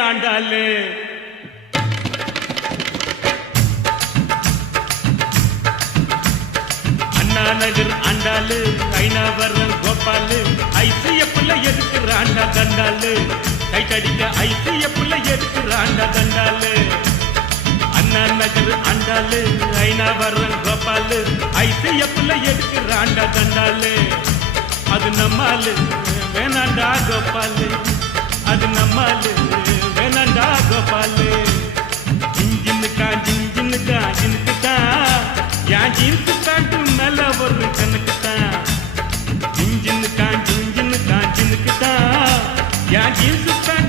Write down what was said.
ஆண்டாளு அண்ணா நகர் ஆண்டாளு ஐநாவரம் கோபாலு ஐசிஎஃப்ல எதுக்குறாண்டா தண்டாளு கைட்டடிக்க ஐசிஎஃப்ல எதுக்குறாண்டா தண்டாளு அண்ணா நகர் ஆண்டாளு ஐநாவரம் கோபாலு ஐசிஎஃப்ல எதுக்குறாண்டா தண்டாளு அது நம்மாலு வேணாண்டா கோபாலு அது நம்மாலு வேணாண்டா கோபாலு ஜின்னுக்கா ஜின்னுக்கு தான் என் ஜீன்ஸு பேண்ட்டு மேல ஒரு கணக்கு தான் ஜின்னுக்கு தான் என் ஜீன்ஸு பேண்ட்